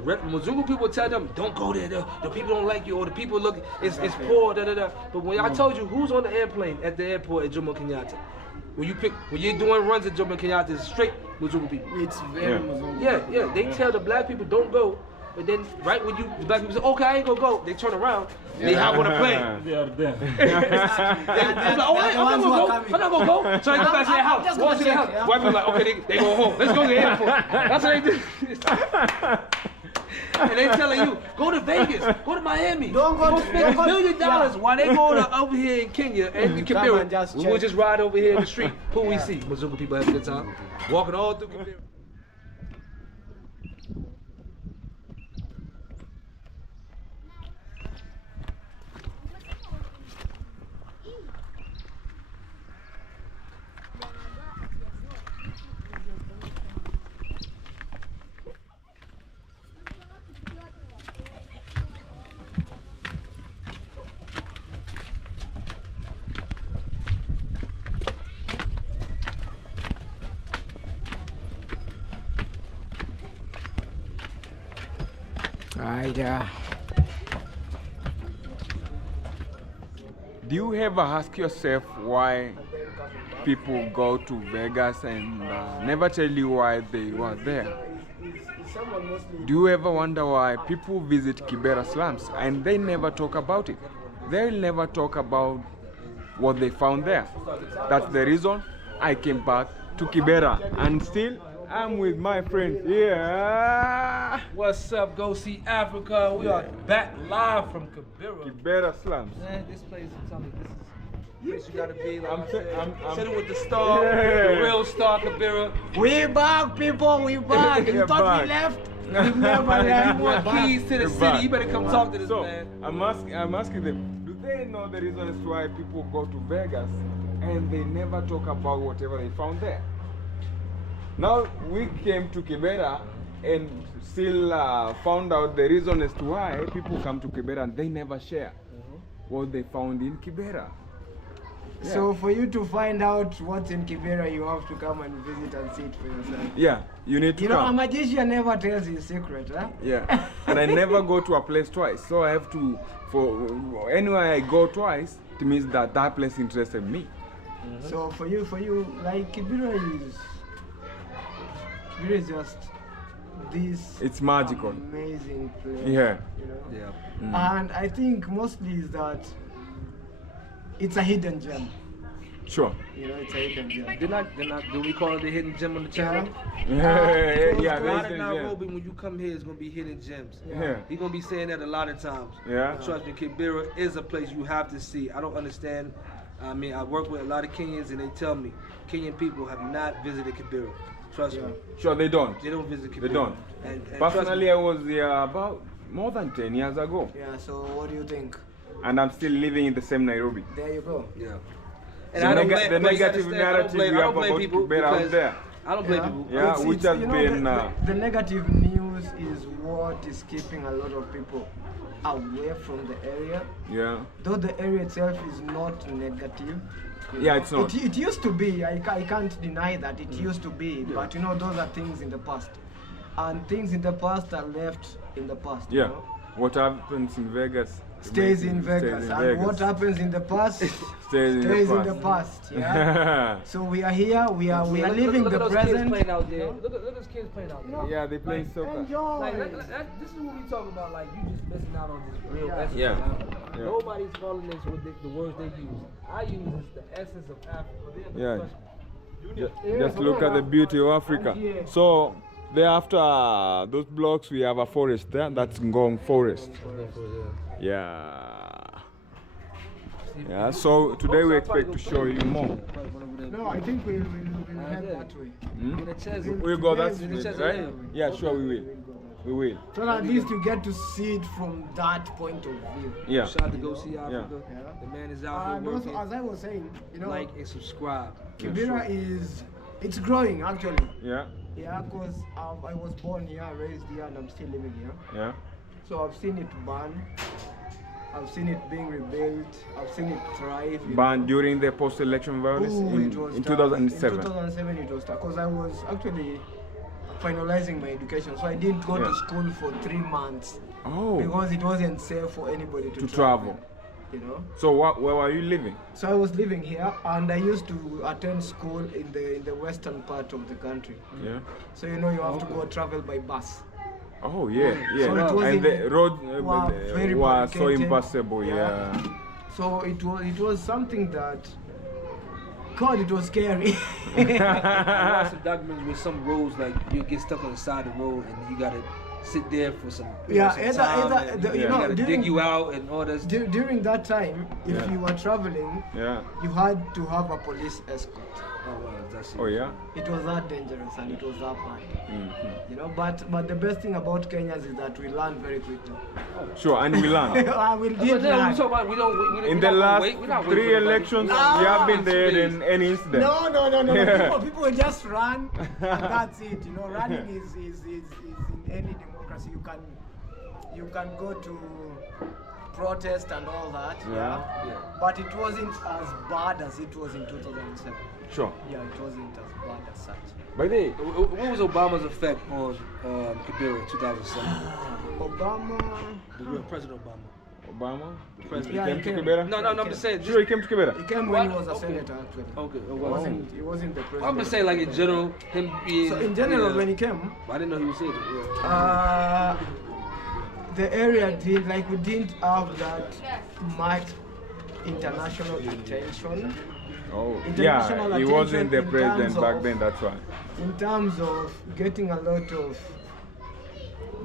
Mzungu people tell them, don't go there, the people don't like you, or the people look, it's poor, da da da. But when I told you who's on the airplane at the airport at Jomo Kenyatta, when you're doing runs at Jomo Kenyatta, it's straight Mzungu people. It's very Mzungu. Yeah. They tell the black people don't go, but then right when the black people say, okay, I ain't gonna go, they turn around, they hop on a plane. They are there. They're like, oh, I'm not gonna go. So they go back to their house, walk to their house. White people like, okay, they go home. Let's go to the airport. That's what they do. And they telling you, go to Vegas, go to Miami. Don't go to spend $1 million while they go to over here in Kenya and in Kibera. We'll just ride over here in the street. Who we see? Mzungu people have a good time. Walking all through Kibera. Do you ever ask yourself why people go to Vegas and never tell you why they were there? Do you ever wonder why people visit Kibera slums and they never talk about it? They'll never talk about what they found there. That's the reason I came back to Kibera, and still I'm with my friends here. What's up, GoSeeAfrica? We are back live from Kibera. Kibera slums. Man, this place, I'm telling you, this is place you gotta be. Like I'm sitting with the star, the real star Kibera. We back, people, we back. You thought we left? We've never left. You want keys to the city, you better come talk to this man. I'm asking them, do they know the reasons why people go to Vegas and they never talk about whatever they found there? Now we came to Kibera and still found out the reason as to why people come to Kibera and they never share what they found in Kibera. Yeah. So for you to find out what's in Kibera, you have to come and visit and see it for yourself. Yeah, you need to come. You know, a magician never tells his secret, huh? Yeah, and I never go to a place twice, so I have to, for anywhere I go twice, it means that that place interested me. So for you, like Kibera is just this. It's magical. Amazing place. Yeah. You know? Yeah. And I think mostly is that it's a hidden gem. Sure. You know, it's a hidden gem. They're not, do we call it the hidden gem on the channel? Yeah, A lot of Nairobi, when you come here, it's gonna be hidden gems. Yeah. He's gonna be saying that a lot of times. Yeah. But trust me, Kibera is a place you have to see. I don't understand. I mean, I work with a lot of Kenyans and they tell me Kenyan people have not visited Kibera. Trust me. Sure, they don't. They don't visit Kibera. They don't. And Personally, I was there about more than 10 years ago. Yeah, so what do you think? And I'm still living in the same Nairobi. There you go. Yeah. And the negative narrative you have about Kibera out there. I don't blame people. Yeah, which has been... the negative news is what is keeping a lot of people away from the area. Yeah. Though the area itself is not negative. Yeah, it's not. It used to be. I can't deny that it used to be. Yeah. But you know, those are things in the past. And things in the past are left in the past. Yeah. You know? What happens in Vegas stays in Vegas. And what happens in the past stays in the past. Yeah. So we are here. We are living the present. Look at those kids playing out there. Yeah, they play soccer. Enjoy. Like, this is what we talk about. Like, you just missing out on this real essence. Yeah. Of Nobody's calling this with the words they use. I use the essence of Africa. Yeah. Just look at the beauty of Africa. So there after those blocks, we have a forest there. That's Ngong Forest. Yeah. Yeah. So today we expect to show you more. No, I think we'll head that way. We'll go that way, right? Yeah, sure we will. We will. So at least you get to see it from that point of view. Yeah. Shout out to GoSeeAfrica. Yeah. The man is out here working. As I was saying, you know, like and subscribe. Kibera it's growing actually. Yeah. Yeah, because I was born here, raised here, and I'm still living here. Yeah. So I've seen it burn. I've seen it being rebuilt. I've seen it thrive. Banned during the post-election violence in 2007. In 2007 it was tough. Because I was actually finalizing my education, so I didn't go to school for 3 months. Oh. Because it wasn't safe for anybody to travel. You know. So where were you living? So I was living here, and I used to attend school in the western part of the country. Yeah. So you know you have to go travel by bus. Oh yeah. So it was and the roads very were so barricaded. impassable. Yeah. So it was something that, God, it was scary. I watched some documentaries with some roads, like you get stuck on the side of the road and you gotta sit there for some time, you know, gotta dig you out and all that. During that time, if you were traveling, you had to have a police escort. Oh wow, that's it. Oh yeah. It was that dangerous and it was that bad. You know, but the best thing about Kenyans is that we learn very quickly. Sure, and we learn. We But then we talk about in the last 3 elections, we have been there in any incident. No. People will just run, and that's it. You know, running is in any democracy. You can go to protest and all that. Yeah. But it wasn't as bad as it was in 2007. Sure. Yeah, it wasn't as bad as such. By the way, what was Obama's effect on Kibera in 2007? Obama. The real President Obama. Obama? Yeah, he came to Kibera? No, I'm just saying. Sure, he came to Kibera? He came when he was a senator, actually. Okay. He wasn't the president. I'm just saying, like in general, him being. So in general, when he came, I didn't know he was here. The area we didn't have that much international attention. Oh, International he wasn't the attention president back then, that's why. In terms of getting a lot of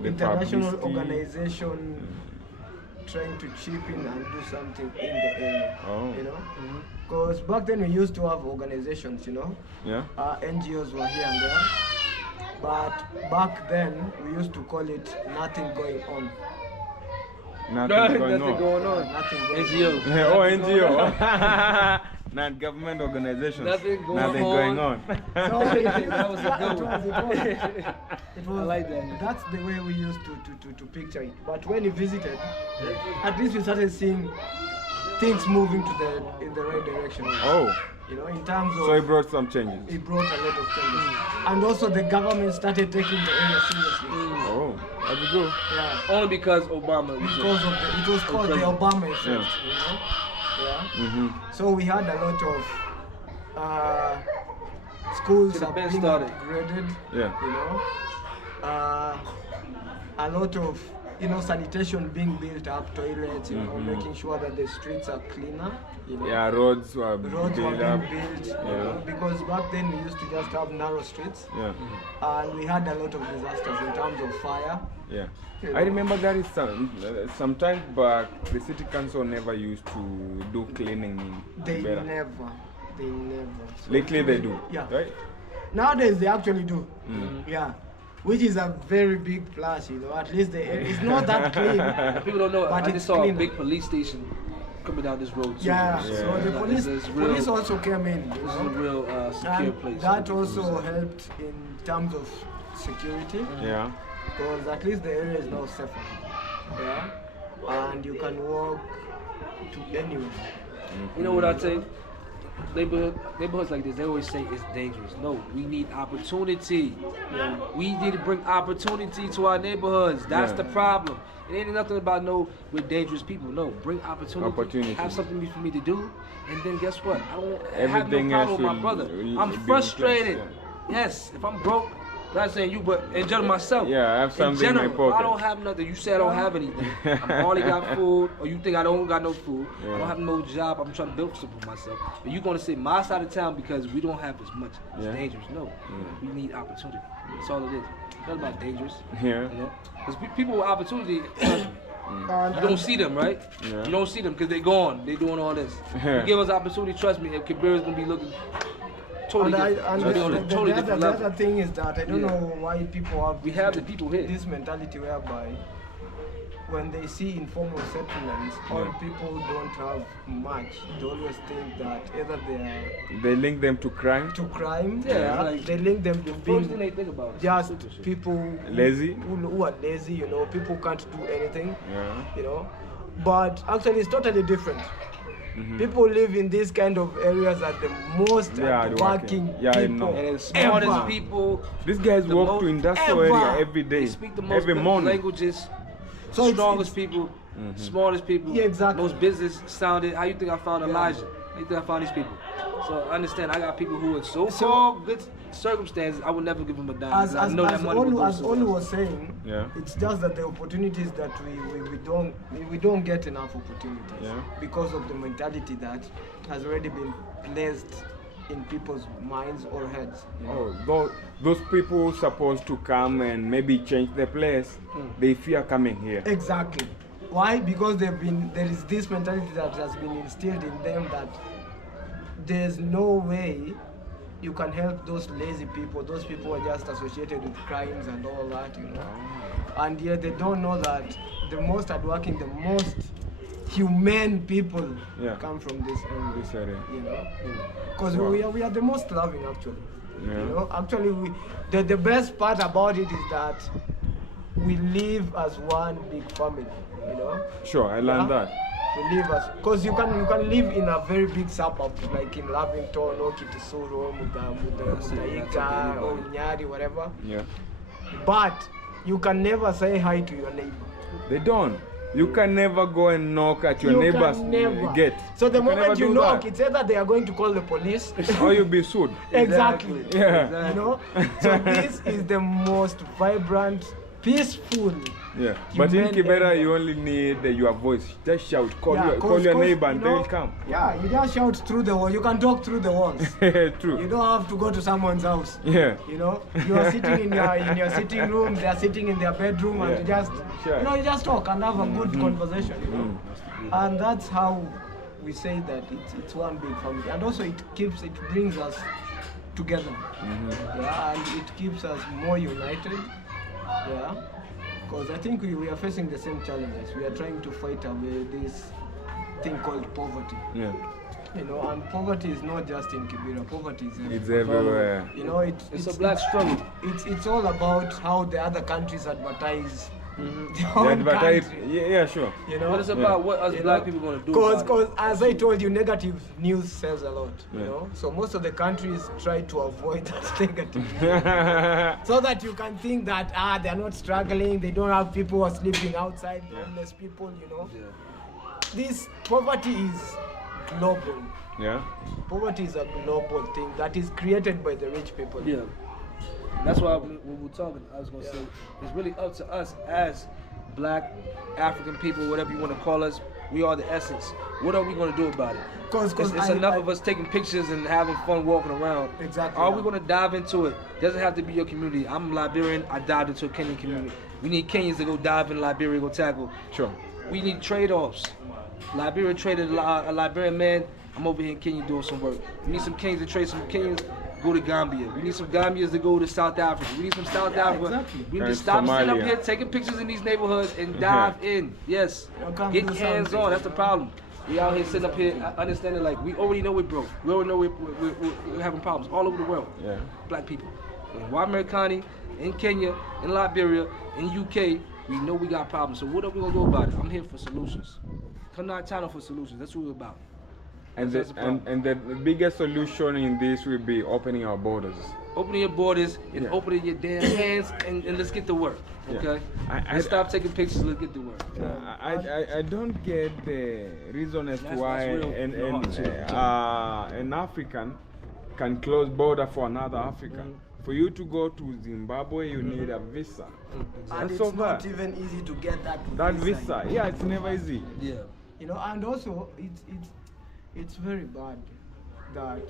The international publicity. organization trying to chip in and do something in the area. You know? Because back then we used to have organizations, you know? Yeah. NGOs were here and there. But back then we used to call it nothing going on. Nothing going on. Nothing going NGO. Oh, NGO. Not government organization. Nothing going on. So that was a good one. It was I like that. That's the way we used to picture it. But when he visited, at least we started seeing things moving in the right direction. Oh. You know, in terms of. So he brought some changes. He brought a lot of changes. And also the government started taking the area seriously. Oh, that's good. Yeah. Only because Obama. Because of it was called the Obama effect, you know? Yeah. So we had a lot of schools are being upgraded. Yeah. You know, a lot of sanitation being built up, toilets, you know, making sure that the streets are cleaner. You know? Yeah, roads were being built built, up. you know, because back then we used to just have narrow streets. Yeah. And we had a lot of disasters in terms of fire. Yeah. You know. I remember that is some time back, the city council never used to do cleaning in They Kibera. never. So Lately they do. Yeah. Right? Nowadays they actually do. Yeah. Which is a very big plus, you know. At least it's not that clean. People don't know. But I it's just saw cleaner. a big police station coming down this road too. Yeah. So the police also came in. This is a real secure And place. that also helped in terms of security. Yeah. Because at least the area is now safer. Yeah. And you can walk to anywhere. You know what I say? Neighborhoods like this, they always say it's dangerous. No, we need opportunity. Yeah. We need to bring opportunity to our neighborhoods. That's the problem. It ain't nothing about we're dangerous people. No, bring opportunity. Have something for me to do, and then guess what? I don't have no problem with my brother. I'm frustrated. Yes, if I'm broke, not saying you, but in general myself. Yeah, I have something in my pocket. I don't have nothing. You say I don't have anything. I hardly got food, or you think I don't got no food. I don't have no job. I'm trying to build something for myself. But you're gonna say my side of town because we don't have as much. It's dangerous. No, we need opportunity. That's all it is. It's not about dangerous. Yeah. You know, because people with opportunity, trust me, you don't see them, right? Yeah. You don't see them because they're gone. They're doing all this. You give us opportunity, trust me. If Kibera's gonna be looking. Totally different. The other thing is that I don't know why people have the people here. This mentality whereby when they see informal settlements, all people don't have much. They always think that either they link them to crime. They link them to being they think about just people lazy who are lazy. You know, people can't do anything. Yeah. You know, but actually it's totally different. People live in these kind of areas at the most working Yeah, I people. know. And the smartest Ever. people. These guys the walk most- to industrial ever. area every day, They speak the most every morning. languages. So it's- Strongest people, smartest people, Yeah, exactly. most business sounded. How you think I found Elijah? How you think I found these people? So understand, I got people who in so-called good circumstances, I would never give them a dime. As, 'cause I as, know as, that money would go Olu, as somewhere Olu else. was saying, Yeah. it's just that the opportunities that we don't get enough opportunities Yeah. because of the mentality that has already been placed in people's minds or heads. You know? Oh, those people supposed to come and maybe change the place, they fear coming here. Exactly. Why? Because there is this mentality that has been instilled in them that there's no way you can help those lazy people. Those people are just associated with crimes and all that, you know. And yet they don't know that the most hardworking, the most humane people come from this area. You know, because we are the most loving actually. Yeah. You know, actually the best part about it is that we live as one big family. You know. Sure, I learned that. We live as, because you can live in a very big suburb like in Lavington or Kitisuro, Mutaiga or Nyari, whatever. Yeah. But you can never say hi to your neighbor. They don't. You can never go and knock at your You neighbor's can never. gate. So the You can moment never you do knock, that. it's either they are going to call the police. Or you'll be sued. Exactly. Yeah. You know. So this is the most vibrant, peaceful. Yeah. But in Human Kibera, area. you only need your voice. Just shout, call Yeah, call your 'cause, neighbor and you they know, will come. Yeah, you just shout through the wall. You can talk through the walls. True. You don't have to go to someone's house. Yeah. You know, you are sitting in your sitting room. They are sitting in their bedroom, and you just Sure. you just talk and have a good conversation. You know, and that's how we say that it's one big family, and also it brings us together. Yeah, and it keeps us more united. Yeah. Because I think we are facing the same challenges. We are trying to fight away this thing called poverty. Yeah. You know, and poverty is not just in Kibera. Poverty is everywhere. It's everywhere. You know, It's a black struggle. It's all about how the other countries advertise their They own advertise. country. Yeah, sure. You know, But it's about what us You black know, people gonna do. Because about it. as I told you, negative news sells a lot. You Yeah. know, so most of the countries try to avoid that negative. So that you can think that they're not struggling, they don't have people who are sleeping outside, homeless people, you know. Yeah. This poverty is global. Yeah. Poverty is a global thing that is created by the rich people. Yeah. That's why when we're talking, I was gonna say it's really up to us as black African people, whatever you want to call us. We are the essence. What are we gonna do about it? It's enough of us taking pictures and having fun walking around. Exactly. Are we gonna dive into it? Doesn't have to be your community. I'm Liberian. I dived into a Kenyan community. We need Kenyans to go dive in Liberia, go tackle. Sure. We need trade-offs. Liberia traded a Liberian man. I'm over here in Kenya doing some work. We need some Kenyans to trade some Kenyans. Go to Gambia. We need some Gambians to go to South Africa. We need some South Africa. exactly. We need to And stop sitting up Somalia. here taking pictures in these neighborhoods and dive in. Yes. come Get do hands something. on. That's the problem. We out here sitting up here understanding like we already know we're broke. We already know we're having problems all over the world. Yeah. Black people. In Wamarekani, in Kenya, in Liberia, in UK, we know we got problems. So what are we gonna do about it? I'm here for solutions. Come to our channel for solutions. That's what we're about. And That's the, the problem. and the biggest solution in this will be opening our borders. Opening your borders and Yeah. opening your damn hands and let's get to work. Yeah. Okay? I- Let's stop taking pictures, let's get to work. I don't get the reason as to That's why what's real an African can close border for another African. For you to go to Zimbabwe, you need a visa. And That's it's so not bad. even easy to get that Visa, yeah, it's never easy. Yeah. You know, and also it's very bad that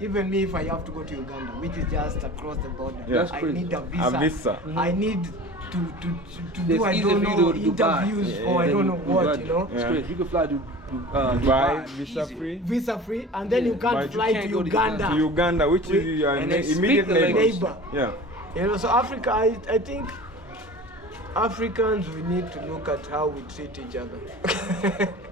even me, if I have to go to Uganda, which is just across the border, Yeah. That's I crazy. need a visa. A visa. I need to It's do I easy don't for you know to do Dubai. interviews Yeah, or I Then don't know what, got you it. know. It's Yeah. great. You can fly to Dubai, visa easy. free. Visa free, and then Yeah, you can't but you fly can't to go to Uganda. To Uganda, which is your and they speak immediate the neighbors. language. Neighbor. Yeah. You know, so Africa, I think Africans, we need to look at how we treat each other.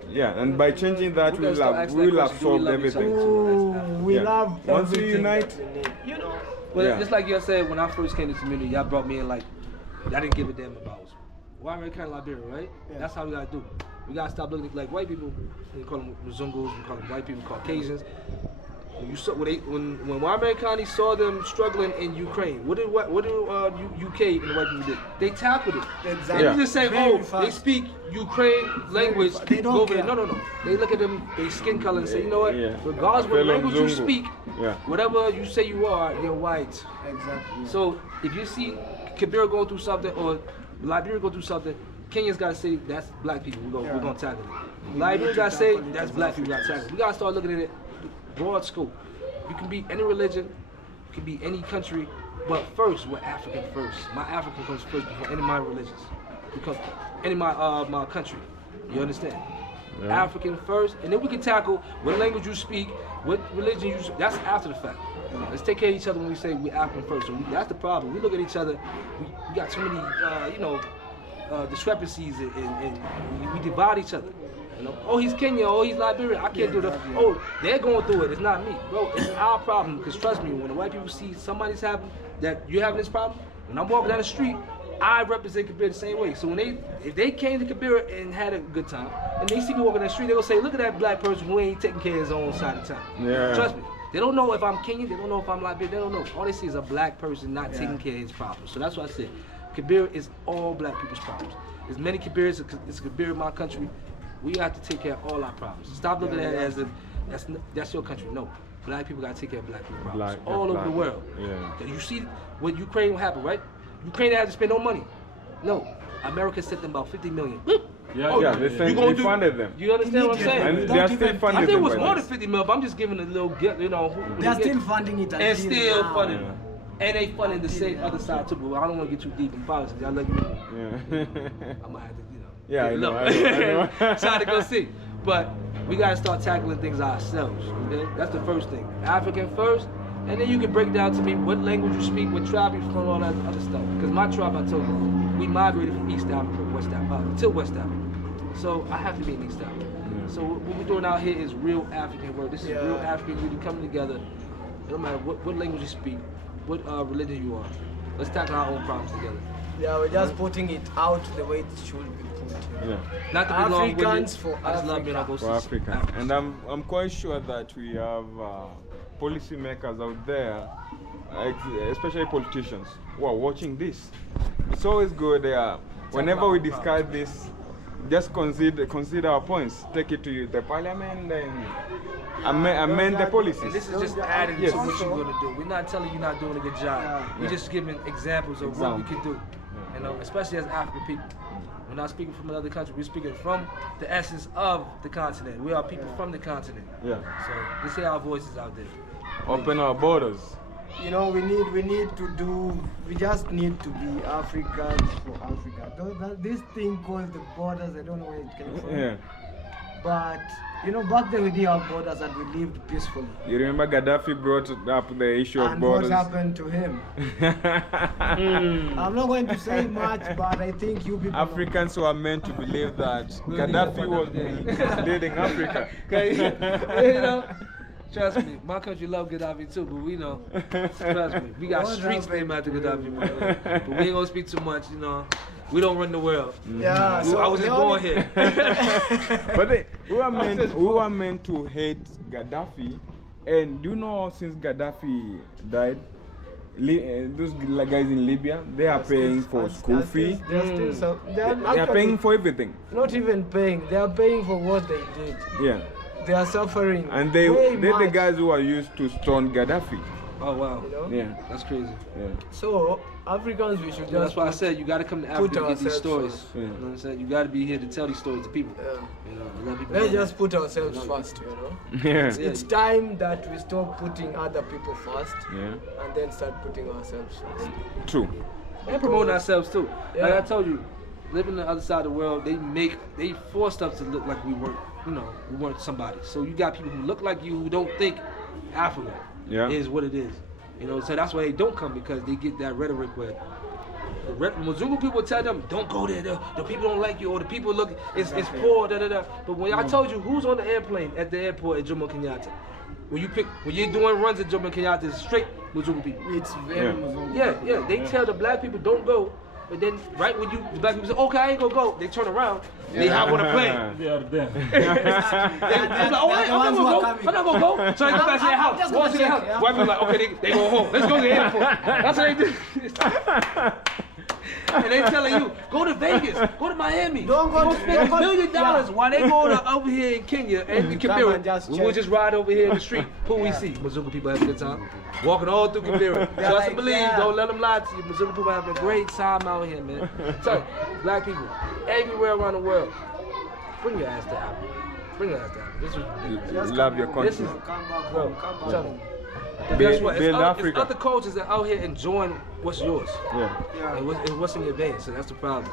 Yeah, and by changing that, We gotta we'll start have, asking that we'll have question, do we solved love each other? everything. Ooh, we Yeah. love Once we everything unite- that we need. You know. Well, Yeah. just like y'all said, when I first came to the community, y'all brought me in like, I didn't give a damn about us. white American Liberia, right? Yeah. That's how we gotta do. We gotta stop looking like white people. We call them Mzungus, we call them white people, Caucasians. When you saw when white Americans saw them struggling in Ukraine, what did UK and the white people did? They tackled it. Exactly. They didn't just say, Very oh, fast. they speak Ukraine language. They don't go over there. care. No. They look at them, they skin color and say, you know what? Yeah. Regardless what Fellow language you Mzungu. speak, Yeah. whatever you say you are, you're white. Exactly. So if you see Kibera go through something or Liberia go through something, Kenyans gotta say that's black people. We're gonna tackle it. Liberia gotta say that's black people gotta tackle it. We gotta start looking at it broad scope. You can be any religion, you can be any country, but first we're African first. My African comes first before any of my religions, because any of my country. You understand? Yeah. African first, and then we can tackle what language you speak, what religion you. That's after the fact. Let's take care of each other when we say we're African first. So that's the problem. We look at each other. We got so many, discrepancies, and we divide each other. You know, oh, he's Kenyan, oh, he's Liberian. I can't do that. Oh, they're going through it. It's not me, bro. It's our problem. Because trust me, when the white people see somebody's having that you're having this problem, when I'm walking down the street, I represent Kibera the same way. So if they came to Kibera and had a good time, and they see me walking down the street, they will say, look at that black person who ain't taking care of his own side of town. Yeah. Trust me. They don't know if I'm Kenyan. They don't know if I'm Liberian. They don't know. All they see is a black person not taking care of his problems. So that's what I said. Kibera is all black people's problems. There's many Kiberas. It's Kibera in my country. We have to take care of all our problems. Stop looking at it as if that's your country. No. Black people got to take care of black people's problems. All over the world. Yeah. You see what Ukraine happened, right? Ukraine had to spend no money. No. America sent them about 50 million. They funded them. You understand what I'm saying? And they are still funding them. I think it was by more than this. 50 million, but I'm just giving a little gift, you know. They're still funding it. And still now. funding it. And they funding the same other side too, but I don't want to get too deep in politics. Y'all let me know. Yeah. I might have to, Yeah, I know. Try to go see. But we got to start tackling things ourselves. Okay? That's the first thing. African first, and then you can break down to me what language you speak, what tribe you're from, all that other stuff. Because my tribe, I told you, we migrated from East Africa, West Africa, to West Africa. So I have to be in East Africa. So what we're doing out here is real African work. This is real African unity coming together. It don't matter what language you speak, what religion you are. Let's tackle our own problems together. Yeah, we're just putting it out the way it should be put. Yeah. Not to be long-winded. Africans for I just love being Africa. on For Africa. And I'm quite sure that we have policymakers out there, especially politicians, who are watching this. It's always good. Whenever we discuss this, just consider our points. Take it to the parliament and amend the And policies. this is just adding Yes. to what you're going to do. We're not telling you not doing a good job. We're just giving examples of what we can do. You know, especially as African people. We're not speaking from another country. We're speaking from the essence of the continent. We are people from the continent. Yeah. So let's hear our voices out there. Open our borders. You know, we just need to be Africans for Africa. This thing called the borders, I don't know where it came from. Yeah. But, you know, back then we didn't have borders and we lived peacefully. You remember Gaddafi brought up the issue of And borders? what happened to him? I'm not going to say much, but I think you people Africans who are meant to believe that Gaddafi was leading Africa. You know, trust me, my country love Gaddafi too, but we know. Trust me, we got streets named after Gaddafi, but we ain't gonna speak too much, you know. We don't run the world. Yeah, so I was just born here. But who are meant to hate Gaddafi? And do you know since Gaddafi died, those guys in Libya, they are paying for school fee. They are paying for everything. Not even paying, they are paying for what they did. Yeah. They are suffering. And they're the much. guys who are used to stone Gaddafi. Oh wow. You know? Yeah. That's crazy. Yeah. So Africans, we should just. That's why I said you got to come to Africa to get these ourselves stories. first. You know what I'm saying? You got to be here to tell these stories to people. Yeah. You know, let people Let's know. just put ourselves first, you know. Yeah. It's time that we stop putting other people first Yeah. and then start putting ourselves first. True. And promoting ourselves too. Yeah. Like I told you, living on the other side of the world, they forced us to look like we weren't somebody. So you got people who look like you who don't think Africa is what it is. You know, so that's why they don't come, because they get that rhetoric where the Mzungu people tell them, don't go there, the people don't like you, or the people look, it's poor, da da da. But when I told you who's on the airplane at the airport at Jomo Kenyatta, when you're doing runs at Jomo Kenyatta, it's straight Mzungu people. It's very Yeah, they tell the black people don't go, but then right when the black people say, okay, I ain't gonna go, they turn around, they hop on a plane. They are there. I'm like, oh, wait, I'm not gonna go. So they go back to their house. Walk to their house. White people like, okay, they go home. Let's go to the airport. That's what they do. And they telling you, go to Vegas, go to Miami, Don't go to- spend don't $1 go to- million while they go to over here in Kenya and in Come Kibera. and just We check. would just ride over here in the street. Who we see? Mzungu people having a good time. Walking all through Kibera. They're Trust like, and believe, yeah. don't let them lie to you. Mzungu people having a great time out here, man. So, black people, everywhere around the world, bring your ass to Africa. Bring your ass to Africa. This is ridiculous. Love your country. This is, Come back bro, home. Come I'm back telling home. you. Guess what? Build It's Africa. other cultures that out here enjoying what's yours. Yeah. Yeah. And what's in your veins, so that's the problem.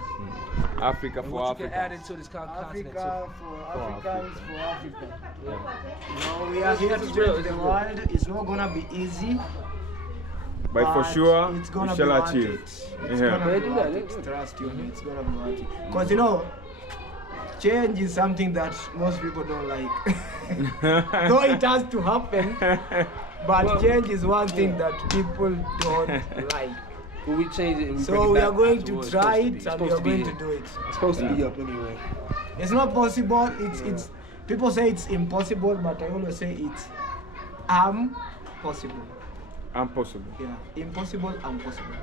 Africa And for what you can add Africa. into this continent Africa too. for Africans for Africa. Yeah. You know, we are here to This is change real, the this is real. world. It's not gonna be easy. But for sure, it's we gonna shall be worth achieve. it. It's Yeah. gonna They be do that, worth they it. do. Trust you me, it's gonna be worth it. Because you know, change is something that most people don't like. Though it has to happen, but Well, change is one thing that people don't like. But we change it and we bring So it we back are going to to where it's try supposed to be. it It's and we supposed are to be going to here. do it. It's supposed to be up anyway. It's not possible. It's people say it's impossible, but I always say it's possible. Impossible. Yeah, impossible, possible.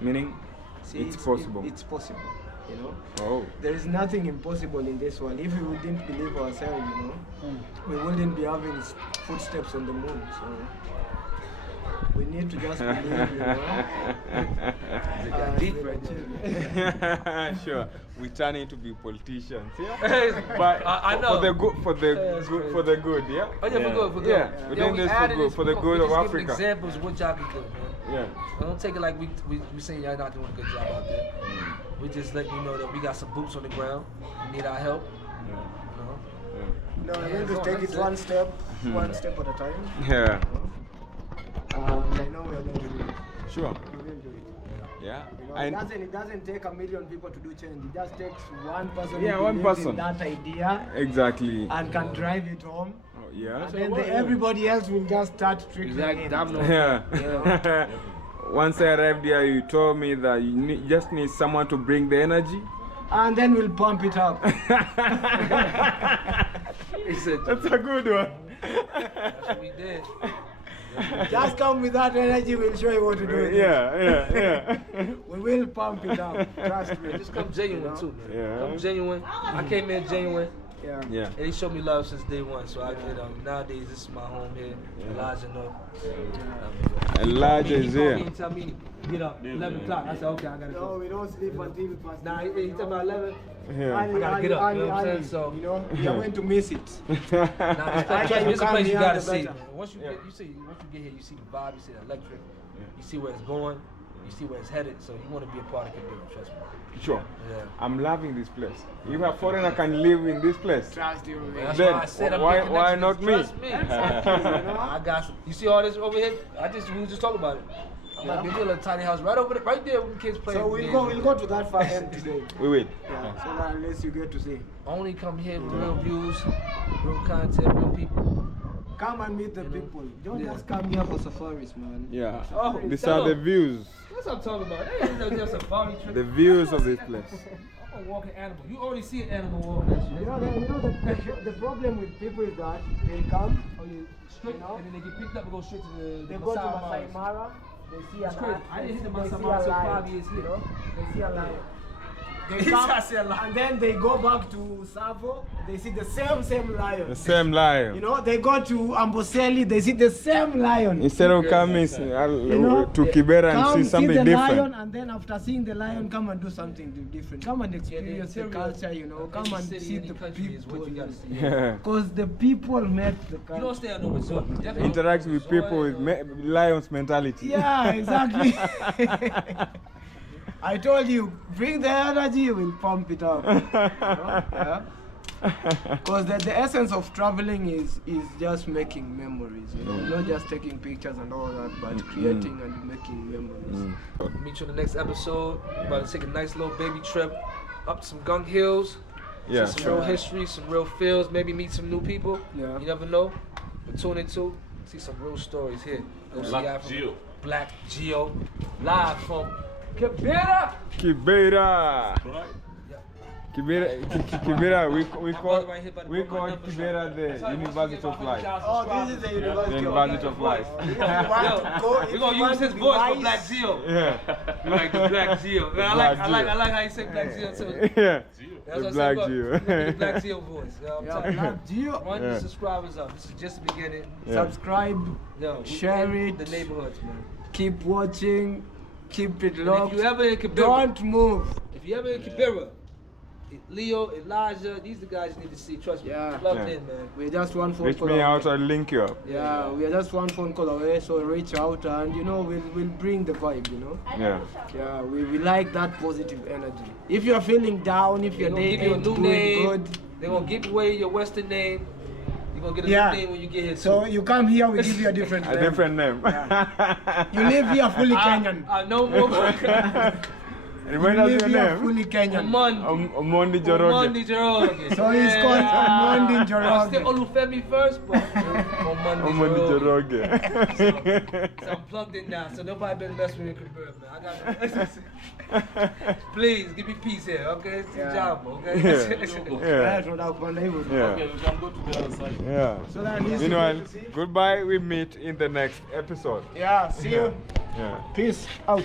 Meaning, See, it's possible. It's possible. You know, Oh. there is nothing impossible in this world. If we wouldn't believe ourselves, you know, we wouldn't be having footsteps on the moon. So we need to just believe, you know. got deep right there. Sure, we turning to be politicians, yeah. But I know. for the good, Yeah, that's crazy. for the good, yeah. Oh yeah, for good, for good. Yeah, we're doing we this for added good, this for the because good we of just giving Africa. examples of what y'all can do, man. Yeah. Don't take it like we saying y'all not doing a good job out there. We just letting you know that we got some boots on the ground. You need our help. You know? No, we're going to take it one step at a time. Yeah. I know we are going to do it. Sure. We will do it. Yeah. You know, And it doesn't take a million people to do change. It just takes one person Yeah, who one believes person. in that idea exactly. and can drive it home. Oh, yeah. And then everybody else will just start trickling Exactly. in. Domino. Yeah. Once I arrived here, you told me that you just need someone to bring the energy. And then we'll pump it up. He said, That's a good one. that's what we did. Just come with that energy, we'll show you what to do. with it. Yeah. We will pump it up. Trust me. Just come genuine too, man. Yeah. Come genuine. I came in genuine. Yeah. Yeah. And he showed me love since day one. So I did. Nowadays, this is my home here. Elijah know. Elijah is He called me here. and tell me get up 11 o'clock. I said okay, I gotta No, go. we don't sleep until past. Nah, he told me 11. Yeah. I gotta get up, you know what I'm saying? So- you know, we are going to miss it. Nah, this Either place, you this is a come place you here, gotta the see. better. Man. Once you get here, you see the vibe, you see the electric, you see where it's going, you see where it's headed. So you want to be a part of Kibera, trust me. Sure. Yeah. I'm loving this place. If a foreigner can live in this place, Trust you. That's Then why I said I'm why- getting why connections. not me? Trust me. I got some. You see all this over here? We was just talking about it. I'm like, building a little tiny house right over there, right there with the kids playing. So we'll go to that far end today. we will. Yeah, so that unless you get to see. Only come here with real views, real content, real people. Come and meet the people. Don't just come here for safaris, man. Yeah. Oh, These tell are the them. views. That's what I'm talking about. That ain't no just a safari trip. The views of this place. I'm a walking animal. You already see an animal walking that shit. You know the problem with people is that they come, Oh, yeah, straight, You know? and then they get picked up and go straight to the they go to Masai Masai Mara. Mara, they see a It's crazy. lion. I didn't hit the they Masai see Mara a till lion, 5 years you here. know? They see a lion. They He come, said I see a lion. and then they go back to Savo, they see the same lion. The same lion. You know, they go to Amboseli, they see the same lion. Instead of coming You know, to Kibera and come see something the different. lion, and then after seeing the lion, come and do something different. Come and experience the interior culture, you know. of Come any and city, see any the country is what people. you gotta see. Yeah. Because the people met the You don't culture. stay at no resort. You definitely Interact don't with resort people with or- lion's mentality. Yeah, exactly. I told you, bring the energy, we'll pump it up. Because the essence of traveling is just making memories, you know, not just taking pictures and all that, but creating and making memories. Meet you in the next episode. About to take a nice little baby trip up some Gunk Hills. Yeah. See some real history, some real feels, maybe meet some new people. Yeah. You never know. But tune into, see some real stories here. Go see Black Africa. Geo. Black Geo. Live from Kibera. Kibera. Kibera, we call Kibera the University of Life. Oh, this is the The University University of Life. We're gonna use his voice for Black Zeal. Yeah. Like the Black Zeal. I like how you say Black Zeal too. Yeah. That's The what Black I Zeal. said, the Black Zeal voice. You know what I'm telling you? Black Geo. Run the subscribers up. This is just the beginning. Yeah. Subscribe, Yo, we share in it, the neighborhoods, man. keep watching, keep it And locked. if you ever in Kibera, Don't move. if you ever in Kibera, Leo, Elijah, these are the guys you need to see. Trust me. Yeah. Plugged Yeah. in, man. We're just one phone Reach call me away. out, I'll link you up. Yeah, we are just one phone call away, so reach out and we'll bring the vibe, Yeah. Yeah, we like that positive energy. If you're feeling down, if They're your gonna day give you a ain't new doing name. good, They're gonna give away your Western name. You're gonna get a Yeah. new name when you get here. so too. you come here, we give you a different A name. different name. You live here fully Kenyan. No more. Remind You us live your here name. fully Kenyan. Omondi Omondi Joroge. Joroge. So he's called Omondi I was still Joroge. Olufemi first, but Omondi Omondi Joroge. Joroge. So I'm plugged in now, so nobody better mess with me in Kibera, man. I got Please, give me peace here, okay? It's Yeah. a job, okay? Yeah. That's what I'll call neighborhood. Yeah. Okay, we can go to the other side. Yeah. So that needs to Meanwhile, be- see? goodbye. We meet in the next episode. Yeah, see you. Yeah. Peace out.